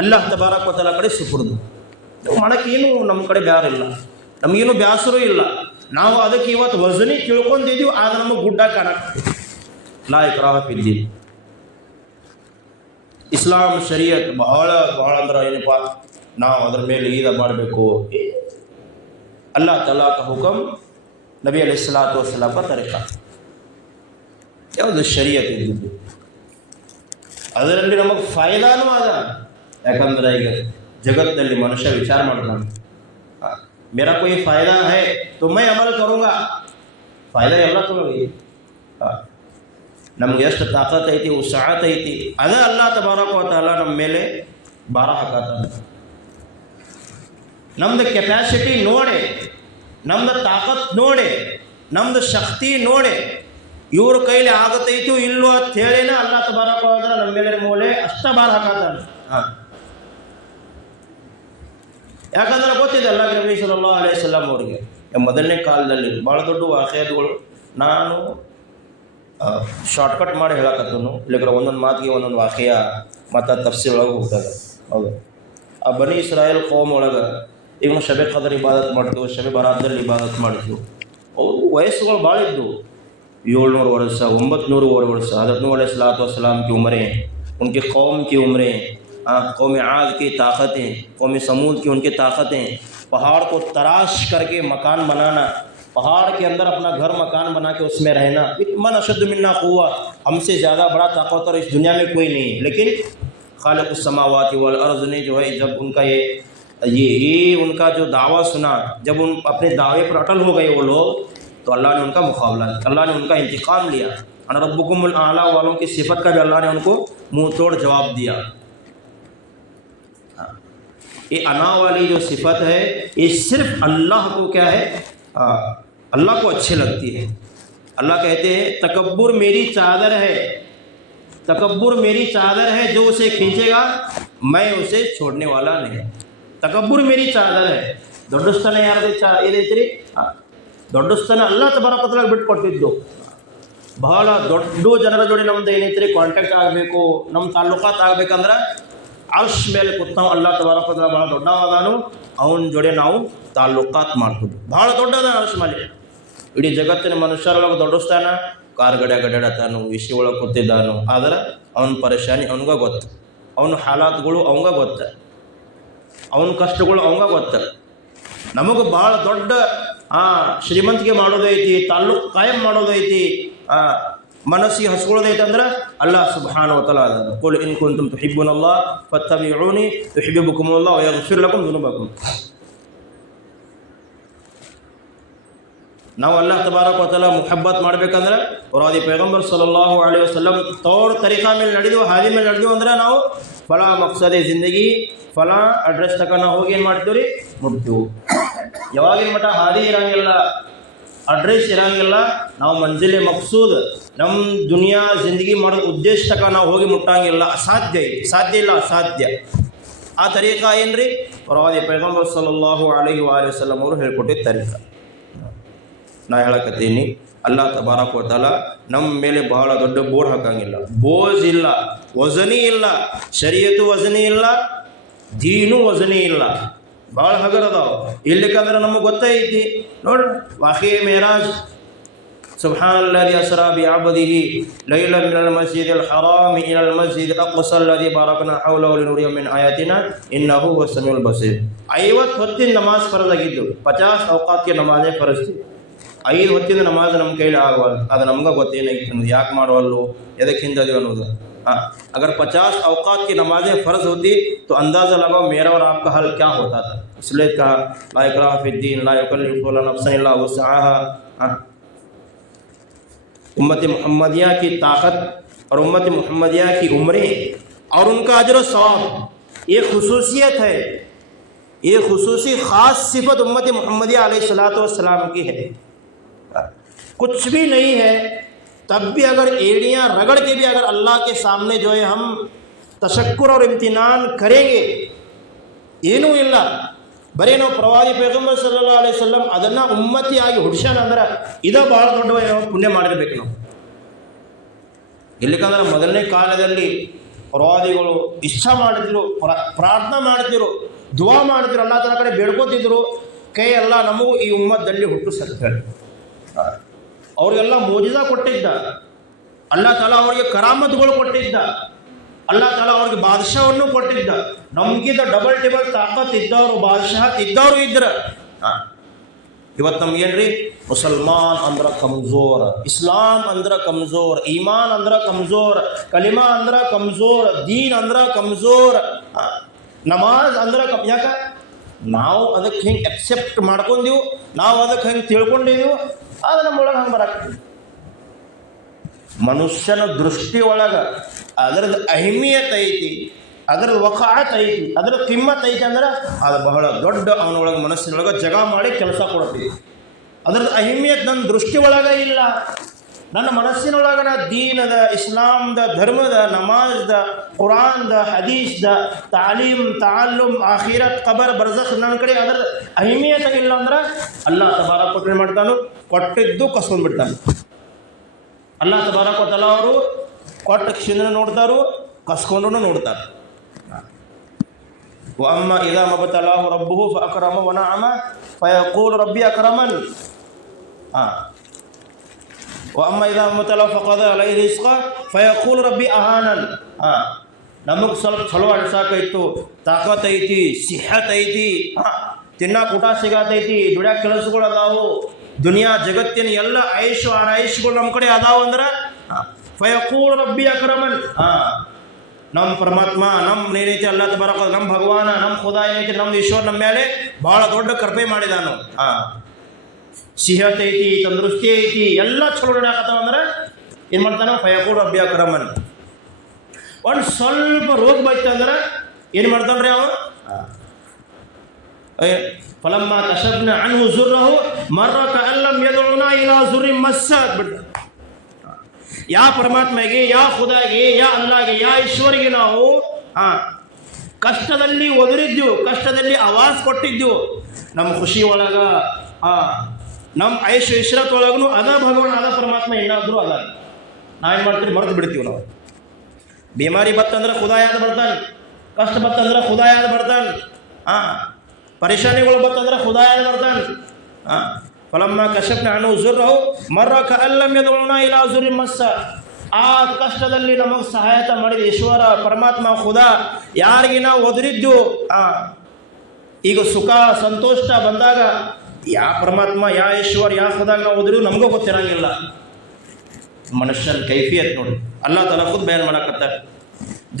ಅಲ್ಲಾಹ್ ತಬಾರಕ ವ ತಆಲಾ ಕಡೆ ಸುಪುರ್ದು. ಮಾಡೋಕ್ಕೇನು ನಮ್ಮ ಕಡೆ ಬ್ಯಾರಿಲ್ಲ, ನಮಗೇನು ಬ್ಯಾಸರೂ ಇಲ್ಲ. ನಾವು ಅದಕ್ಕೆ ಇವತ್ತು ವಜನಿ ತಿಳ್ಕೊಂಡಿದ್ದೀವಿ, ಆಗ ನಮಗೆ ಗುಡ್ಡ ಕಾಣಕ್ಕೆ. ಲಾ ಇಕ್ರಾಹ ಫಿದ್ದೀನ್. ಇಸ್ಲಾಂ ಶರೀಯತ್ ಬಹಳ ಅಂದ್ರೆ ಏನಪ್ಪ, ನಾವು ಅದ್ರ ಮೇಲೆ ಈದ ಮಾಡಬೇಕು. ಅಲ್ಲಾಹ್ ತಆಲಾ ಕ ಹುಕಮ್, ನಬಿ ಅಲೈಹಿಸ್ಸಲಾತು ವಸ್ಸಲಾಂ ಕ ತರೀಖಾ, ಯಾವುದು ಶರೀಯತ್ ಇದ್ದಿದ್ದು ಅದರಲ್ಲಿ ನಮಗೆ ಫಾಯ್ದಾನೂ ಆದ. ಯಾಕಂದ್ರೆ ಈಗ ಜಗತ್ತಲ್ಲಿ ಮನುಷ್ಯ ವಿಚಾರ ಮಾಡ್ತಾನೆ, ಮೇರಾ ಕೋಯಿ ಫಾಯ್ದಾ ಹೈ ತೋ ಮೈ ಅಮಲ್ ಕरूंगा. ಫಾಯ್ದಾ ಎಲ್ಲ ತೊಗೊಳ್ಳಿ, ನಮ್ಗೆ ಎಷ್ಟು ತಾಕತ್ ಐತಿ, ಉತ್ಸಾಹತ್ ಐತಿ, ಅದ ಅಲ್ಲಾಹ್ ತಬಾರಕ ವ ತಆಲಾ ನಮ್ಮ ಮೇಲೆ ಭಾರ ಹಾಕತ್ತಾನೆ. ನಮ್ದು ಕೆಪಾಸಿಟಿ ನೋಡಿ, ನಮ್ದು ತಾಕತ್ ನೋಡಿ, ನಮ್ದು ಶಕ್ತಿ ನೋಡಿ, ಇವ್ರ ಕೈಲಿ ಆಗತೈತು ಇಲ್ಲೋ ಅಂತ ಹೇಳಿನ ಅಲ್ಲಾಹ್ ತಬಾರಕ ವ ತಆಲಾ ನಮ್ಮ ಮೇಲೆ ಮೂಲೆ ಅಷ್ಟ ಭಾರ ಹಾಕತ್ತಾನೆ. ಯಾಕಂದ್ರೆ ಗೊತ್ತಿದೆ ಅಲ್ಲಾಹ್ ನಬಿ ಸಲ್ಲಲ್ಲಾಹು ಅಲೈಹಿ ವಸಲ್ಲಂ ಅವರಿಗೆ ಮೊದಲನೇ ಕಾಲದಲ್ಲಿ ಭಾಳ ದೊಡ್ಡ ವಾಕ್ಯಗಳು. ನಾನು ಶಾರ್ಟ್ಕಟ್ ಮಾಡಿ ಹೇಳಕತ್ತನು, ಇಲ್ಲಿಕ್ರೆ ಒಂದೊಂದು ಮಾತಿಗೆ ಒಂದೊಂದು ವಾಕ್ಯ ಮತ್ತು ತಫ್ಸೀರ್ ಒಳಗೆ ಹೋಗ್ತದೆ. ಹೌದು, ಆ ಬನಿ ಇಸ್ರಾಯೇಲ್ ಕೌಮ್ ಒಳಗೆ ಈಗ ಶಬೆ ಖದರ್ ಇಬಾದತ್ ಮಾಡ್ತೀವಿ, ಶಬೆ ಬರಾದಲ್ಲಿ ಇಬಾದತ್ ಮಾಡ್ತೀವಿ. ಅವು ವಯಸ್ಸುಗಳು ಭಾಳ ಇದ್ದವು, 700 वर्ष 900 वर्ष. हज़रत नूह अलैहिस्सलातु वस्सलाम की उम्रें, उनके कौम की उम्रें, कौम आद की ताकतें, कौम समूद की उनकी ताकतें, पहाड़ को तराश करके मकान बनाना, पहाड़ के अंदर अपना घर मकान बना के उसमें रहना. मन अशद मिन्ना क़ुव्वा, हमसे ज़्यादा बड़ा ताकतवर इस दुनिया में कोई नहीं. लेकिन खालिक़ुस समावाति वल अर्ज़ ने जो है, जब उनका ये उनका जो दावा सुना, जब उन अपने दावे पर अटल हो गए वो लोग, तो अल्लाह ने उनका मुकाबला, अल्लाह ने उनका इंतकाम लिया. अना रब्बुकुमुल आला वालों की सिफत का भी अल्लाह ने उनको मुँह तोड़ जवाब दिया. ये अना वाली जो सिफत है, ये सिर्फ अल्लाह को क्या है, अल्लाह को अच्छी लगती है. अल्लाह कहते हैं तकब्बुर मेरी चादर है, तकब्बुर मेरी चादर है, जो उसे खींचेगा मैं उसे छोड़ने वाला नहीं. तकब्बुर मेरी चादर है. ದೊಡ್ಡಸ್ತನ ಯಾರದು ಏನೈತ್ರಿ? ದೊಡ್ಡಸ್ತನ ಅಲ್ಲಾಹ್ ತಬಾರಕ ವ ತಆಲಾ ಬಿಟ್ಕೊಟ್ಟಿದ್ದು. ಬಹಳ ದೊಡ್ಡ ಜನರ ಜೋಡಿ ನಮ್ದು ಏನೈತ್ರಿ ಕಾಂಟ್ಯಾಕ್ಟ್ ಆಗಬೇಕು, ನಮ್ಮ ತಾಲ್ಲೂಕಾತ್ ಆಗಬೇಕಂದ್ರೆ ಅರ್ಶ್ ಮೇಲೆ ಕೂತಾವ ಅಲ್ಲಾಹ್ ತಬಾರಕ ವ ತಆಲಾ ಭಾಳ ದೊಡ್ಡವದಾನು, ಅವನ ಜೋಡಿ ನಾವು ತಾಲ್ಲೂಕಾತ್ ಮಾಡ್ಬೋದು. ಭಾಳ ದೊಡ್ಡದ ಅರ್ಶ್ ಮೇಲೆ. ಇಡೀ ಜಗತ್ತಿನ ಮನುಷ್ಯರೊಳಗೆ ದೊಡ್ಡ ಸ್ಥಾನ. ಕಾರ್ ಗಡ್ಯಾಡತಾನು, ವಿಷಯ ಒಳಗೆ ಕೂತಿದ್ದಾನು, ಆದ್ರೆ ಅವನ ಪರೇಶಾನಿ ಅವನಿಗೆ ಗೊತ್ತು, ಅವನ ಹಾಲಾತ್ಗಳು ಅವಂಗ ಗೊತ್ತು, ಅವನ ಕಷ್ಟಗಳು ಅವಂಗ ಗೊತ್ತು. ನಮಗೆ ಭಾಳ ದೊಡ್ಡ ಶ್ರೀಮಂತಿಕೆ ಮಾಡೋದೈತಿ, ತಾಲ್ಲೂಕು ಕಾಯಂ ಮಾಡೋದೈತಿ, ಮನಸ್ಸಿಗೆ ಹಸ್ಕೊಳ್ಳೋದೈತೆ ಅಂದ್ರೆ ಅಲ್ಲಾಹ್ ಸುಬ್ಹಾನಹು ವ ತಆಲಾ ಅದನ್ನು ಕುಲ್ ಇನ್ ಕುಂತುಮ್ ತುಹಿಬ್ಬುನಲ್ಲಾಹ ಫತ್ತಬಿಊನಿ ಯುಹಿಬ್ಬುಕುಮುಲ್ಲಾಹ್ ವ ಯಗ್ಫಿರ್ ಲಕುಮ್ ದುನೂಬಕುಮ್. ನಾವು ಅಲ್ಲಾಹ್ ತಬಾರಕ ವ ತಆಲಾ ಮುಹಬ್ಬತ್ ಮಾಡಬೇಕಂದ್ರೆ ಪ್ರವಾದಿ ಪೈಗಂಬರ್ ಸಲ್ಲಲ್ಲಾಹು ಅಲೈಹಿ ವಸಲ್ಲಂ ತೌರ್ ತರೀಖಾ ಮೇಲೆ ನಡೆದು, ಹಾದಿ ಮೇಲೆ ನಡೆದು ಅಂದ್ರೆ ನಾವು ಫಲಾ ಮಕ್ಸದೆ ಜಿಂದಗಿ, ಫಲಾ ಅಡ್ರೆಸ್ ತಕ ನಾವು ಹೋಗಿ ಏನು ಮಾಡ್ತೀವಿ ರೀ, ಮುಟ್ತೀವಿ. ಯಾವಾಗಿನ ಮಟ್ಟ ಹಾದಿ ಇರಂಗಿಲ್ಲ, ಅಡ್ರೆಸ್ ಇರಂಗಿಲ್ಲ, ನಾವು ಮಂಜಿಲೆ ಮಕ್ಸೂದ್ ನಮ್ಮ ದುನಿಯಾ ಜಿಂದಗಿ ಮಾಡೋ ಉದ್ದೇಶ ತಕ ನಾವು ಹೋಗಿ ಮುಟ್ಟಂಗಿಲ್ಲ. ಅಸಾಧ್ಯ ಇದೆ, ಸಾಧ್ಯ ಇಲ್ಲ, ಅಸಾಧ್ಯ. ಆ ತರೀಖಾ ಏನು ರೀ, ಪ್ರವಾದಿ ಪೈಗಂಬರ್ ಸಲ್ಲಲ್ಲಾಹು ಅಲೈಹಿ ವಸಲ್ಲಂ ಅವರು ಹೇಳ್ಕೊಟ್ಟಿದ್ದ ತರೀಖಾ. ನಾ ಹೇಳಕತ್ತೀನಿ, ಅಲ್ಲಾಹ್ ತಬಾರಕ ವ ತಆಲಾ ನಮ್ಮ ಮೇಲೆ ಬಹಳ ದೊಡ್ಡ ಬೋರ್ಡ್ ಹಾಕಂಗಿಲ್ಲ. ಬೋಜ್ ಇಲ್ಲ, ವಜನಿ ಇಲ್ಲ, ಶರೀಯತು ವಜನಿ ಇಲ್ಲ, ದೀನು ವಜನಿ ಇಲ್ಲ. ಭಾಳ ಹಗರ ಅದಾವ. ಇಲ್ಲಿಕಂದ್ರೆ ನಮಗೆ ಗೊತ್ತೈತಿ ನೋಡ್ರಿ, ವಾಖಿ ಮೇರಾಜ್ ಸುಬ್ಹಾನಲ್ಲದಿ ಅಸ್ರಾ ಬಿಅಬ್ದಿಹಿ ಲೈಲನ್ ಮಿನಲ್ ಮಸ್ಜಿದಿಲ್ ಹರಾಮ್ ಇಲಲ್ ಮಸ್ಜಿದಿಲ್ ಅಕ್ಸಾ ಅಲ್ಲದಿ ಬಾರಕ್ನಾ ಹೌಲಹು ಲಿನುರಿಯಹು ಮಿನ್ ಆಯಾತಿನಾ ಇನ್ನಹು ಹುವಸ್ ಸಮೀഉಲ್ ಬಸೀರ್. 50 ಹೊತ್ತಿನ ನಮಾಜ್ ಫರಜ್ ಆಗಿದ್ದು, 50 ಔಕಾತ್ಗೆ ನಮಾಜೇ ಫರಜ್. 5 ಹೊತ್ತಿನ ನಮಾಜ್ ನಮ್ಮ ಕೈಲಿ ಆಗವಲ್ಲ. ಅದು ನಮ್ಗೆ ಗೊತ್ತೇನೈತಿ, ನಮ್ದು ಯಾಕೆ ಮಾಡೋವಲ್ಲು, ಎದಕ್ಕೆ ಹಿಂದದೀವಿ ಅನ್ನೋದು. अगर 50 औकात की नमाज़ें फ़र्ज़ होती तो अंदाज़ा लगाओ मेरा और आपका हल क्या होता था. इसलिए कहा ला इक्राह फ़िद्दीन ला युकल्लिफ़ु नफ़्सन इल्ला वुस्अहा. उम्मत मुहम्मदिया की ताकत और उम्मत मुहम्मदिया की उम्रें और उनका अजर व सवाब, ये खुसूसियत है, ये खुसूसी ख़ास सिफ़त उम्मत मुहम्मदिया अलैहिस्सलातु वस्सलाम की है. कुछ भी नहीं है, तब भी अगर एड़ियाँ रगड़ के भी अगर अल्लाह के सामने जो है हम तशक्कुर और इम्तिनान करेंगे, ಏನೂ ಇಲ್ಲ. ಬರೀ ನಾವು ಪ್ರವಾದಿ ಪೈಗಂಬರ್ ಸಲ್ಲಲ್ಲಾಹು ಅಲೈಹಿ ವಸಲ್ಲಂ ಅದನ್ನು ಉಮ್ಮತಿಯಾಗಿ ಹುಡ್ಸ್ಯಾನ ಅಂದ್ರೆ ಇದೇ ಭಾಳ ದೊಡ್ಡ ಪುಣ್ಯ ಮಾಡಿರ್ಬೇಕು ನಾವು. ಇಲ್ಲಿಕಂದ್ರೆ ಮೊದಲನೇ ಕಾಲದಲ್ಲಿ ಪ್ರವಾದಿಗಳು ಇಚ್ಛಾ ಮಾಡ್ತಿದ್ರು, ಪ್ರಾರ್ಥನಾ ಮಾಡ್ತಿದ್ರು, ದುವಾ ಮಾಡ್ತಿದ್ರು, ಅಲ್ಲಾ ತನ್ನ ಕಡೆ ಬೇಡ್ಕೋತಿದ್ರು, ಕೈ ಎಲ್ಲ ನಮಗೂ ಈ ಉಮ್ಮದಲ್ಲಿ ಹುಟ್ಟು ಸತ್ಯ. ಅವ್ರಿಗೆಲ್ಲ ಮೋಜಿಜಾ ಕೊಟ್ಟಿದ್ದ ಅಲ್ಲಾ ತಾಲ, ಅವರಿಗೆ ಕರಾಮತ್ಗಳು ಕೊಟ್ಟಿದ್ದ ಅಲ್ಲಾ ತಾಲ, ಅವ್ರಿಗೆ ಬಾದಶಾವನ್ನು ಕೊಟ್ಟಿದ್ದ. ನಮಗಿಂತ ಡಬಲ್ ತಾಕತ್ ಇದ್ದವರು, ಬಾದಶಾಹತ್ ಇದ್ದವರು ಇದ್ರ. ಇವತ್ತು ನಮ್ಗೇನ್ರಿ, ಮುಸಲ್ಮಾನ್ ಅಂದ್ರೆ ಕಮ್ಜೋರ್, ಇಸ್ಲಾಂ ಅಂದ್ರೆ ಕಮ್ಜೋರ್, ಈಮಾನ್ ಅಂದ್ರೆ ಕಮ್ಜೋರ್, ಕಲಿಮಾ ಅಂದ್ರೆ ಕಮ್ಜೋರ್, ದೀನ್ ಅಂದ್ರೆ ಕಮ್ಜೋರ್, ನಮಾಜ್ ಅಂದ್ರೆ ಯಾಕ ನಾವು ಅದಕ್ಕೆ ಹಿಂಗೆ ಅಕ್ಸೆಪ್ಟ್ ಮಾಡ್ಕೊಂಡೀವು, ನಾವು ಅದಕ್ಕೆ ಹಿಂಗೆ ತಿಳ್ಕೊಂಡಿದ್ದೀವಿ, ಅದು ನಮ್ಮೊಳಗೆ ಹಂಗೆ ಬರಾಕ್ತೀವಿ. ಮನುಷ್ಯನ ದೃಷ್ಟಿ ಒಳಗೆ ಅದರದ್ದು ಅಹಿಮಿಯತ್ ಐತಿ, ಅದರದ್ದು ವಕಾತ್ ಐತಿ, ಅದರ ಕಿಮ್ಮತ್ ಐತಿ ಅಂದ್ರೆ ಅದು ಬಹಳ ದೊಡ್ಡ ಅವನೊಳಗೆ ಮನಸ್ಸಿನೊಳಗೆ ಜಗ ಮಾಡಿ ಕೆಲಸ ಕೊಡ್ತೀವಿ. ಅದರದ್ದು ಅಹಿಮಿಯತ್ ನನ್ನ ದೃಷ್ಟಿ ಒಳಗೆ ಇಲ್ಲ. ನನ್ನ ಮನಸ್ಸಿನೊಳಗೆ ನಾ ದೀನದ, ಇಸ್ಲಾಂದ, ಧರ್ಮದ, ನಮಾಜ್ದ, ಕುರಾನ್ದ, ಹದೀಸ್ದ, ತಾಲೀಮ್, ತಾಲುಮ್, ಆಖಿರತ್, ಖಬರ್, ಬರ್ಜಖ್ ನನ್ನ ಕಡೆ ಅದರ ಅಹಿಮಿಯತ್ ಇಲ್ಲ ಅಂದ್ರೆ ಅಲ್ಲಾ ತಬಾರಕ್ ಕೊಟ್ಟರೆ ಮಾಡ್ತಾನು, ಕೊಟ್ಟಿದ್ದು ಕಸ್ಕೊಂಡ್ಬಿಡ್ತಾನೆ. ಅಲ್ಲಾ ತಬಾರಕ್ ವತಆಲಾ ಅವರು ಕೊಟ್ಟ ಕ್ಷಣ ನೋಡ್ತಾರು, ಕಸ್ಕೊಂಡು ನೋಡ್ತಾರೆ. ವಅಮ್ಮ ಇದಾ ಮಬ್ತಲಾಹು ರಬ್ಬುಹು ಫಅಕ್ರಮ ವನಅಮ ಫಯಕೂಲ್ ರಬ್ಬಿ ಅಕ್ರಮನ್. ವಅಮ್ಮ ಇದಾ ಮಬ್ತಲಾಹು ಫಖದ ಅಲೈಹಿ ರಿಸ್ಕ ಫಯಕೂಲ್ ರಬ್ಬಿ ಅಹಾನನ್. ನಮಗೆ ಸ್ವಲ್ಪ ಚಲೋ ಅಡ್ಸಾಕೈತು, ತಾಕತ್ ಐತಿ, ಸಿಹತ್ ಐತಿ, ತಿನ್ನಕ್ಕೆ ಊಟ ಸಿಗತೈತಿ, ದುಡ್ಯಾಕ ಕೆಲಸಗಳು ಅದಾವು, ದುನಿಯಾ ಜಗತ್ತಿನ ಎಲ್ಲ ಐಶು ಆರೈಷ್ಗಳು ನಮ್ಮ ಕಡೆ ಅದಾವು ಅಂದ್ರೆ ಫಯಕೂಲ್ ರಬ್ಬಿ ಅಕ್ರಮನ್. ನಮ್ಮ ಪರಮಾತ್ಮ, ನಮ್ಮ ಏನೈತಿ ಅಲ್ಲಾ ತಬಾರಕ, ನಮ್ಮ ಭಗವಾನ, ನಮ್ಮ ಖುದಾ ಏನೈತಿ, ನಮ್ಮ ಈಶ್ವರ್ ನಮ್ಮ ಮೇಲೆ ಭಾಳ ದೊಡ್ಡ ಕೃಪೆ ಮಾಡಿದಾನು. ಸಿಹತ್ ಐತಿ, ತಂದೃಷ್ಟಿ ಐತಿ, ಎಲ್ಲ ಚಲೋ ನಡೆಯಕತ್ತಾವ ಅಂದ್ರೆ ಏನು ಮಾಡ್ತಾನೆ, ಫಯಕೂಲ್ ರಬ್ಬಿ ಅಕ್ರಮನ್. ಒಂದು ಸ್ವಲ್ಪ ರೋಗ ಬೈತಂದ್ರೆ ಏನು ಮಾಡ್ತಾನ್ರಿ ಅವ, ಫಲಮ್ಮ ಕಶಬ್ನ ಅನ್ಹು ಜುರ್ರಹು ಮರ್ರ ಕಅಲ್ಲಂ ಯದುನಾ ಇಲಾ ಜುರ್ರಿ ಮಸ್ಸ ಬಿಡ್ತ. ಯಾ ಪರಮಾತ್ಮಗೆ, ಯಾ ಖುದಾಗೆ, ಯಾ ಅಲ್ಲಾಗೆ, ಯಾ ಈಶ್ವರಿಗೆ ನಾವು ಕಷ್ಟದಲ್ಲಿ ಒದರಿದ್ದೆವು, ಕಷ್ಟದಲ್ಲಿ ಆವಾಜ್ ಕೊಟ್ಟಿದ್ದೆವು. ನಮ್ಮ ಖುಷಿ ಒಳಗ, ನಮ್ಮ ಐಶ್ ಇಶ್ರತ್ ಒಳಗೂ ಅದ ಭಗವಾನ್, ಅದ ಪರಮಾತ್ಮ ಏನಾದರೂ ಅದ. ನಾವೇನು ಮಾಡ್ತೀವಿ, ಮರೆತು ಬಿಡ್ತೀವಿ. ನಾವು ಬಿಮಾರಿ ಬತ್ತಂದ್ರೆ ಖುದಾ ಯಾದ ಬರ್ತಾನೆ, ಕಷ್ಟ ಬತ್ತಂದ್ರೆ ಖುದಾ ಯಾದ ಬರ್ತಾನೆ, ಪರೇಶಾನಿಗಳು ಬತ್ತಂದ್ರೆ ಖುದಾ ಯಾದ ಬರ್ತಾನೆ. ಫಲಮ್ಮ ಕಶಫ್ನ ಅನ್ಹು ಜುರ್ರಹು ಮರ್ರ ಕಅಲ್ಲಂ ಯದುನಾ ಇಲಾ ಜುರ್ರಿ ಮಸ್ಸ. ಆ ಕಷ್ಟದಲ್ಲಿ ನಮಗೆ ಸಹಾಯತ ಮಾಡಿದ ಈಶ್ವರ ಪರಮಾತ್ಮ ಖುದಾ, ಯಾರಿಗೆ ನಾವು ಒದರಿದ್ದು, ಈಗ ಸುಖ ಸಂತೋಷ ಬಂದಾಗ ಯಾ ಪರಮಾತ್ಮ, ಯಾ ಈಶ್ವರ್, ಯಾ ಖುದಾಗ ನಾವು ಒದರಿವು ನಮಗೂ ಗೊತ್ತಿರಂಗಿಲ್ಲ. ಮನುಷ್ಯನ ಕೈಫಿಯತ್ ನೋಡಿ ಅಲ್ಲಾह ताला खुद बयान मना करता है.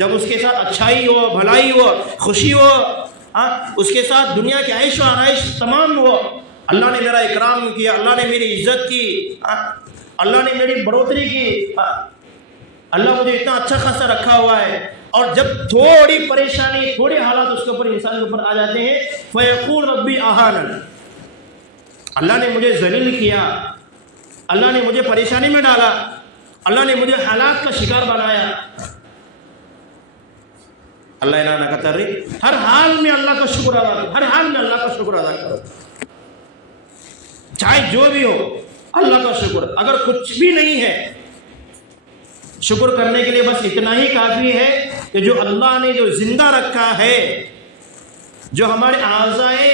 जब उसके साथ अच्छाई हो, भलाई हो, खुशी हो, उसके साथ दुनिया की ऐश व आराइश तमाम हो, अल्लाह ने मेरा इकराम किया, अल्लाह ने मेरी इज्जत की, अल्लाह ने मेरी बढ़ोतरी की, अल्लाह मुझे इतना अच्छा खासा रखा हुआ है. और जब थोड़ी परेशानी, थोड़े हालात उसके ऊपर, इंसान के ऊपर आ जाते हैं, फयकूल रब्बी अहानन. अल्लाह ने मुझे जलील किया, अल्लाह ने मुझे परेशानी में डाला, अल्लाह ने मुझे हालात का शिकार बनाया. अल्लाह इना कहता रे, हर हाल में अल्लाह का शुक्र अदा करो, हर हाल में अल्लाह का शुक्र अदा करो, चाहे जो भी हो अल्लाह का शुक्र. अगर कुछ भी नहीं है, शुक्र करने के लिए बस इतना ही काफ़ी है कि जो अल्लाह ने जो जिंदा रखा है, जो हमारे आज़ाए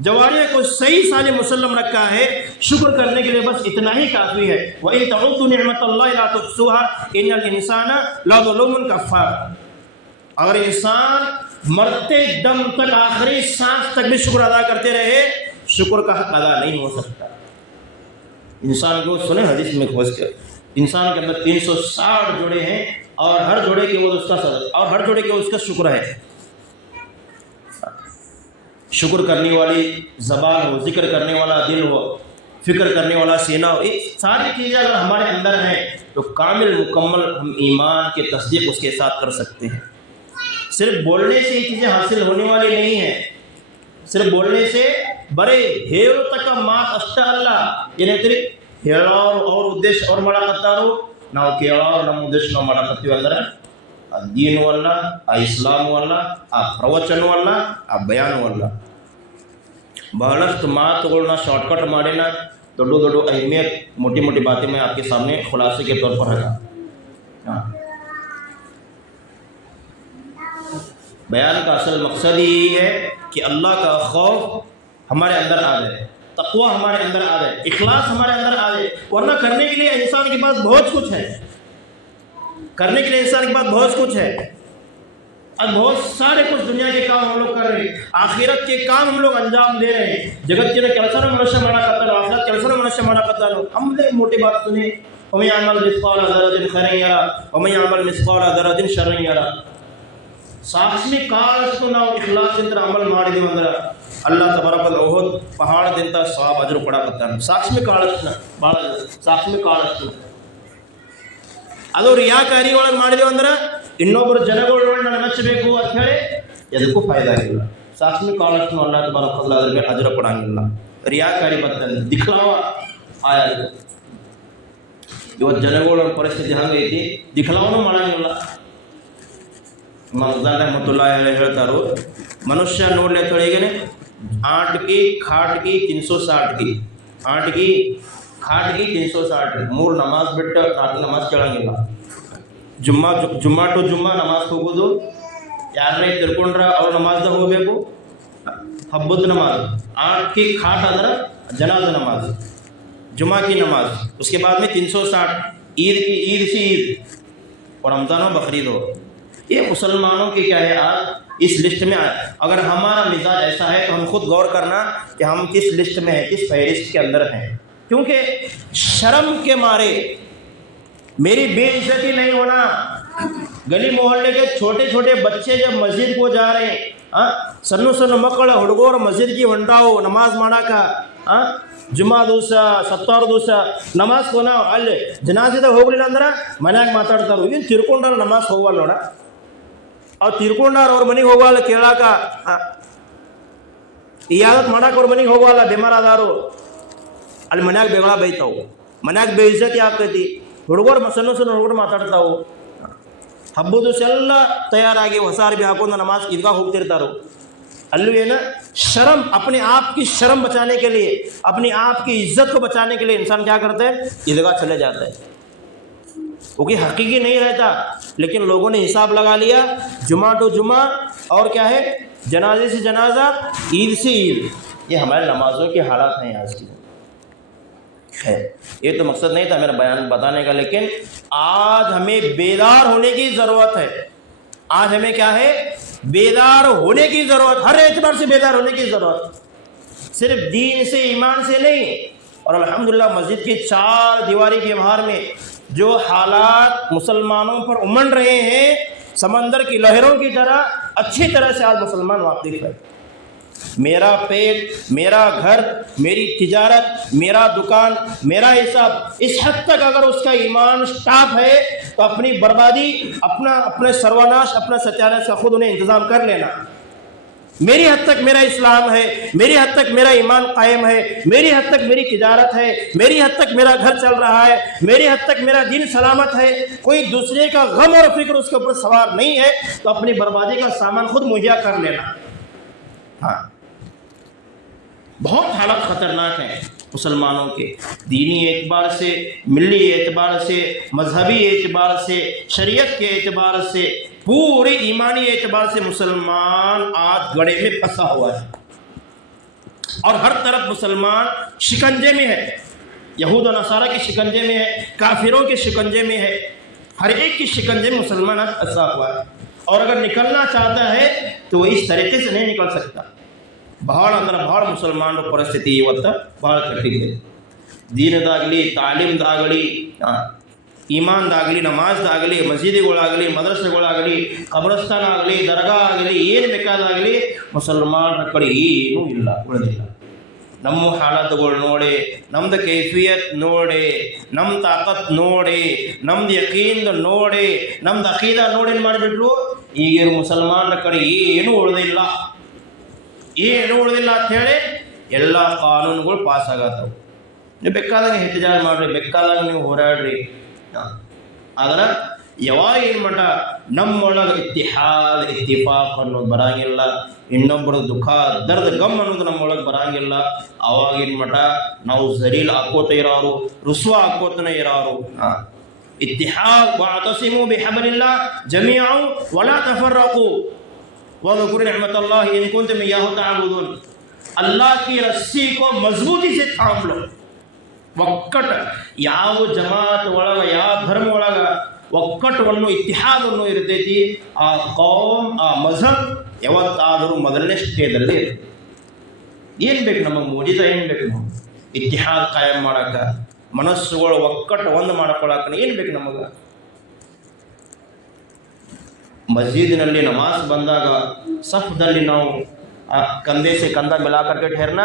जवारिया को सही साले मुसल्लम रखा है, शुक्र करने के लिए बस इतना ही काफ़ी है. व इन तउद्दु निअमतल्लाहि ला तुहसूहा इन्नल इंसाना लज़लूमुन कफ़्फ़ार. अगर इंसान मरते दम तक, आखिरी सांस तक भी शुक्र अदा करते रहे, शुक्र का हक अदा नहीं हो सकता. इंसान को सुने हदीस में खोज कर, इंसान के अंदर 360 जोड़े हैं और हर जोड़े के वो उसका सदर, और हर जोड़े के उसका शुक्र है. शुक्र करने वाली ज़बान हो, जिक्र करने वाला दिल हो, फिक्र करने वाला सीना हो, ये सारी चीज़ें अगर हमारे अंदर हैं तो कामिल मुकम्मल हम ईमान के तस्दीक उसके साथ कर सकते हैं. सिर्फ बोलने से ये चीज़ें हासिल होने वाली नहीं है. सिर्फ बोलने से बड़े ಹೇಳು ತಕ್ಕ ಮಾತು ಅಷ್ಟೇ ಅಲ್ಲ. ಏನೈತ್ರಿ, ಹೇಳೋರು ಅವ್ರ ಉದ್ದೇಶ ಅವ್ರು ಮಾಡಕತ್ತಾರು, ನಾವು ಕೇಳೋರು ನಮ್ಮ ಉದ್ದೇಶ ನಾವು ಮಾಡಕತ್ತೀವಿ ಅಂದ್ರೆ ಆ ದೀನೂ ಅಲ್ಲ, ಆ ಇಸ್ಲಾಮೂ ಅಲ್ಲ, ಆ ಪ್ರವಚನವೂ ಅಲ್ಲ, ಆ ಬಯಾನೂ ಅಲ್ಲ. ಬಹಳಷ್ಟು ಮಾತುಗಳನ್ನ ಶಾರ್ಟ್ಕಟ್ ಮಾಡಿನ ದೊಡ್ಡ ದೊಡ್ಡ अहमियत मोटी मोटी बातें मैं आपके सामने खुलासे के तौर पर रखा. बयान का असल मकसद यही है कि अल्लाह का खौफ हमारे अंदर आ जाए, तक़वा हमारे अंदर आ जाए, इखलास हमारे अंदर आ जाए। वरना करने के लिए इंसान के पास बहुत कुछ है, करने के लिए इंसान के पास बहुत कुछ है। अब बहुत सारे कुछ दुनिया के काम हम लोग कर रहे हैं, आखिरत के काम हम लोग अंजाम दे रहे हैं। जगत के ಕೆಲಸ ಮನುಷ್ಯ ಮಾಡಕತ್ತಾನೋ, ಆಖಿರತ್ ಕೆಲಸ ಮನುಷ್ಯ ಮಾಡಕತ್ತಾನೋ, हमने मोटी बात सुनी, वमन यअमल मिस्काल ज़र्रतिन खैरन यरा वमन यअमल मिस्काल ज़र्रतिन शर्रन यरा। ಸಾಕ್ಷಿ ಕಾಳಷ್ಟು ನಾವು ಇಖ್ಲಾಸದಿಂದ ಅಮಲ್ ಮಾಡಿದೀವಿ ಅಂದ್ರೆ ಅಲ್ಲಾಹ್ ತಬಾರಕ ಓಹದ್ ಪಹಾಡದಿಂದ ಸವಾಬ್ ಅಜ್ರು ಕೊಡಕತ್ತಾನೆ। ಸಾಕ್ಷಿ ಕಾಳಷ್ಟು ಭಾಳ ಸಾಕ್ಷಿ ಕಾಳಷ್ಟು ಅದು ರಿಯಾಕಾರಿ ಒಳಗೆ ಮಾಡಿದೀವಿ ಅಂದ್ರೆ ಇನ್ನೊಬ್ಬರು ಜನಗಳು ನನ್ನ ಮೆಚ್ಚಬೇಕು ಅಂತ ಹೇಳಿ ಎದಕ್ಕೂ ಫಾಯ್ದಾ ಆಗಿಲ್ಲ। ಸಾಕ್ಷಿ ಕಾಳಷ್ಟು ಅಲ್ಲಾಹ್ ತಬಾರಕ ಅದ್ರ ಮೇಲೆ ಅಜ್ರ ಕೊಡಂಗಿಲ್ಲ। ರಿಯಾಕಾರಿ ಬರ್ತದೆ, ದಿಖಲಾವ ಆಯಾತು। ಇವತ್ತು ಜನಗಳ ಪರಿಸ್ಥಿತಿ ಹಂಗೈತಿ, ದಿಖಲಾವನು ಮಾಡಂಗಿಲ್ಲ। मगदान रहमतुल्लाह अलैहि ಹೇಳ್ತಾರು, ಮನುಷ್ಯ ನೋಡ್ಲಿಕ್ಕೆ 8 की खाट की 360 की 8 की खाट की 360 ಮೂರು ನಮಾಜ್ ಬಿಟ್ಟು 4 ನಮಾಜ್ ಕೇಳಂಗಿಲ್ಲ। ಜುಮ್ಮಾ ಟು ಜುಮ್ಮಾ ನಮಾಜ್ ಹೋಗೋದು, ಯಾರನ್ನೇ ತಿಳ್ಕೊಂಡ್ರೆ ಅವ್ರ ನಮಾಜ್ದಾಗ ಹೋಗಬೇಕು। ಹಬ್ಬದ ನಮಾಜ್ 8 की खाट ಅಂದ್ರೆ जनाजा नमाज, जुम्मा की नमाज, उसके बाद में 360 ईद से ईद और रमज़ान और बकरीद हो। ये मुसलमानों की क्या है आज इस लिस्ट में आए। अगर हमारा मिजाज ऐसा है तो हम खुद गौर करना कि हम किस लिस्ट में हैं, किस फहरिस्त के अंदर हैं। क्योंकि शर्म के मारे मेरी बेइज्जती नहीं होना। गली मोहल्ले के छोटे छोटे बच्चे जब मस्जिद को जा रहे हैं, सन्नु सन्नु मಕ್ಕಳ ಹುಡುಗರು ಮಸ್ಜಿದ್ಗೆ ಹೊಂಟಾವು ನಮಾಜ್ ಮಾಡಾಕ, ಜುಮ್ಮಾ ದಿವಸ ಸತ್ತಾರು ದಿವಸ ನಮಾಜ್ ಕೋನ ಅಲ್ಲಿ ಜನಾಜೆದಾಗ ಹೋಗ್ಲಿಲ್ಲ ಅಂದ್ರೆ ಮನ್ಯಾಗ ಮಾತಾಡ್ತಾರು, ಏನು ತಿರ್ಕೊಂಡ್ರ ನಮಾಜ್ ಹೋಗಲ್ಲ ನೋಡ, ಅವ್ರು ತಿರ್ಕೊಂಡಾರ ಅವ್ರ ಮನೆಗೆ ಹೋಗಲ್ಲ ಕೇಳಾಕ, ಯಾವತ್ತು ಮಾಡಕ್ಕೆ ಅವ್ರ ಮನೆಗೆ ಹೋಗಲ್ಲ, ಬೆಮಾರಾದಾರು ಅಲ್ಲಿ ಮನ್ಯಾಗ ಬೆಗಳ ಬೈತಾವು, ಮನ್ಯಾಗ ಬೇಯಿಸತಿ ಆಗ್ತೈತಿ, ಹುಡುಗರು ಸಣ್ಣ ಸಣ್ಣ ಹುಡುಗರು ಮಾತಾಡ್ತಾವು। ಹಬ್ಬದ ದಿವಸ ಎಲ್ಲ ತಯಾರಾಗಿ ಹೊಸ ಅರ್ಬಿ ಹಾಕೊಂಡು ನಮಾಜ್ ಈದ್ಗಾह ಹೋಗ್ತಿರ್ತಾರೋ, अल्लू है ना शर्म, अपने आप की शर्म बचाने के लिए, अपनी आप की इज्जत को बचाने के लिए इंसान क्या करता है, ईदगाह चले जाता है। क्योंकि हकीकी नहीं रहता, लेकिन लोगों ने हिसाब लगा लिया जुमा टू जुमा और क्या है जनाजे से जनाजा, ईद से ईद। ये हमारे नमाजों की हालात हैं आज की है। ये तो मकसद नहीं था मेरा बयान बताने का, लेकिन आज हमें बेदार होने की ज़रूरत है। आज हमें क्या है, बेदार होने की ज़रूरत, हर एतबार से बेदार होने की ज़रूरत, सिर्फ दीन से ईमान से नहीं। और अल्हम्दुलिल्लाह मस्जिद की 4 दीवारी के बाहर में जो हालात मुसलमानों पर उमड़ रहे हैं, समंदर की लहरों की तरह अच्छी तरह से आज मुसलमान वाकिफ है। मेरा पेट, मेरा घर, मेरी तिजारत, मेरा दुकान, मेरा हिसाब, इस हद तक अगर उसका ईमान स्टाफ है तो अपनी बर्बादी, अपने सर्वनाश, अपना सत्यानाश का खुद उन्हें इंतज़ाम कर लेना। मेरी हद तक मेरा इस्लाम है, मेरी हद तक मेरा ईमान कायम है, मेरी हद तक मेरी तिजारत है, मेरी हद तक मेरा घर चल रहा है, मेरी हद तक मेरा दिन सलामत है, कोई दूसरे का गम और फिक्र उसके ऊपर सवार नहीं है, तो अपनी बर्बादी का सामान खुद मुहैया कर लेना। हाँ, बहुत हालत ख़तरनाक है मुसलमानों के, दीनी एतबार से, मिली एतबार से, मजहबी एतबार से, शरीयत के एतबार से, पूरे ईमानी एतबार से मुसलमान आज गड़े में फंसा हुआ है। और हर तरफ मुसलमान शिकंजे में है, यहूद और नसारा के शिकंजे में है, काफिरों के शिकंजे में है, हर एक की शिकंजे में मुसलमान आज फंसा हुआ है। और अगर निकलना चाहता है तो वो इस तरीके से नहीं निकल सकता। ಭಾಳ ಅಂದ್ರೆ ಭಾಳ ಮುಸಲ್ಮಾನರ ಪರಿಸ್ಥಿತಿ ಇವತ್ತು ಭಾಳ ಕಟ್ಟಿದೆ। ದೀನದಾಗಲಿ, ತಾಲೀಮ್ದಾಗಲಿ, ಈಮಾನ್ದಾಗಲಿ, ನಮಾಜ್ದಾಗಲಿ, ಮಸೀದಿಗಳಾಗಲಿ, ಮದ್ರಸೆಗಳಾಗಲಿ, ಕಬ್ರಸ್ತಾನ ಆಗಲಿ, ದರ್ಗಾ ಆಗಲಿ, ಏನು ಬೇಕಾದಾಗಲಿ ಮುಸಲ್ಮಾನರ ಕಡೆ ಏನೂ ಇಲ್ಲ, ಉಳಿದಿಲ್ಲ। ನಮ್ಮ ಹಾಲತ್ಗಳು ನೋಡಿ, ನಮ್ದು ಕೈಫಿಯತ್ ನೋಡಿ, ನಮ್ಮ ತಾಕತ್ ನೋಡಿ, ನಮ್ದು ಯಕೀನ್ ನೋಡಿ, ನಮ್ದು ಅಕೀದಾ ನೋಡಿ ಏನು ಮಾಡಿಬಿಟ್ರು, ಈಗಿನ ಮುಸಲ್ಮಾನರ ಕಡೆ ಏನೂ ಉಳಿದಿಲ್ಲ, ಏನು ಉಳಿದಿಲ್ಲ ಅಂಥೇಳಿ ಎಲ್ಲ ಕಾನೂನುಗಳು ಪಾಸ್ ಆಗತ್ತವು। ನೀವು ಬೇಕಾದಾಗ ಎಹ್ತಿಜಾಜ್ ಮಾಡಿರಿ, ಬೇಕಾದಾಗ ನೀವು ಹೋರಾಡ್ರಿ, ಆದರೆ ಯಾವಾಗ ಏನು ಮಟ್ಟ ನಮ್ಮೊಳಗೆ ಇತ್ತಿಹಾದ್ ಇತ್ತಿಫಾಕ್ ಅನ್ನೋದು ಬರಂಗಿಲ್ಲ, ಇನ್ನೊಬ್ಬರ ದುಃಖ ದರ್ದ್ ಗಮ್ ಅನ್ನೋದು ನಮ್ಮೊಳಗೆ ಬರಂಗಿಲ್ಲ, ಅವಾಗಿನ ಮಟ್ಟ ನಾವು ಜಲೀಲ್ ಹಾಕೋತ ಇರೋರು, ರುಸ್ವಾ ಹಾಕೋತನೇ ಇರೋರು। ಇತ್ತಿಹಾದ್ ವಅತಸಿಮು ಬಿಹಬ್ಲಿಲ್ಲಾಹ್ ಜಮೀಅನ್ ವಲಾ ತಫರ್ರಕು, वज़कुर निअमतल्लाहि इन कुंतुम इय्याहु तअबुदून। अल्लाह की रस्सी को मजबूती से थाम लो। ಒಕ್ಕಟ ಯಾವ ಜಮಾತ್ ಒಳಗ ಯಾವ ಧರ್ಮ ಒಳಗ ಒಕ್ಕಟವನ್ನು ಇತಿಹಾದವನ್ನು ಇರ್ತೈತಿ, ಆ ಕೌಮ್ ಆ ಮಜಹಬ್ ಯಾವತ್ತಾದರೂ ಮೊದಲನೇ ಸ್ಟೇಜಲ್ಲಿ ಇರ್ತೈತಿ. ಏನು ಬೇಕು ನಮಗೆ ಮೋಜಿದ, ಏನು ಬೇಕು ನಾವು ಇತಿಹಾದ ಕಾಯಂ ಮಾಡಕ್ಕೆ, ಮನಸ್ಸುಗಳು ಒಕ್ಕಟ್ಟು ಒಂದು ಮಾಡ್ಕೊಳಕ್ಕೆ ಏನು ಬೇಕು ನಮಗೆ? ಮಸ್ಜಿದಿನಲ್ಲಿ ನಮಾಜ್ ಬಂದಾಗ ಸಫ್ದಲ್ಲಿ ನಾವು ಕಂಧೆ से कंधा मिला करके ठहरना